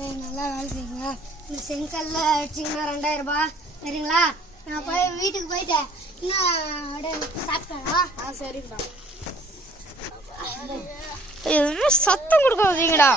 நல்லா வேலை செய்யுங்க. இந்த செங்கல்ல அடிச்சிங்கன்னா 2000 ரூபாய் சரிங்களா? நான் போய் வீட்டுக்கு போயிட்டேன். இன்னும் சாப்பிட்டா சரிங்களா? எதுவுமே சத்தம் கொடுக்காதீங்கடா.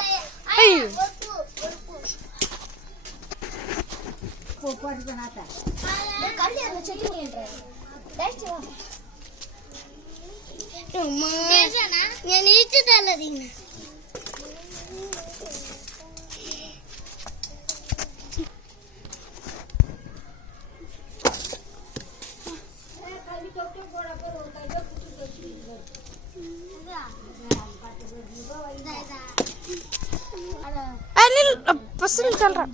பசங்க சொல்றேன்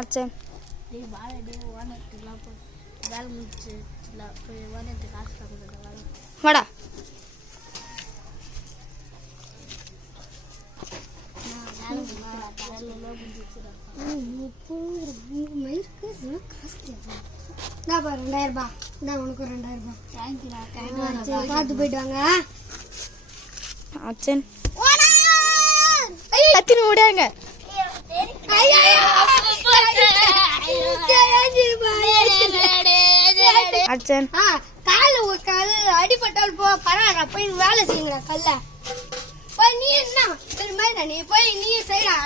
அச்சன் வாடா. பாரு 2000 ரூபாய். உனக்கு 2000 ரூபாய். பார்த்து போயிட்டு வாங்க அச்சன். கத்தின்னு ஓடாங்க. அச்சன் கால அடிபட்டால் போ பரவாயில்ல. போய் வேலை செய்யுங்கடா கல்ல. போய் நீ என்ன மாதிரி நீ போய் நீ செய்யடா.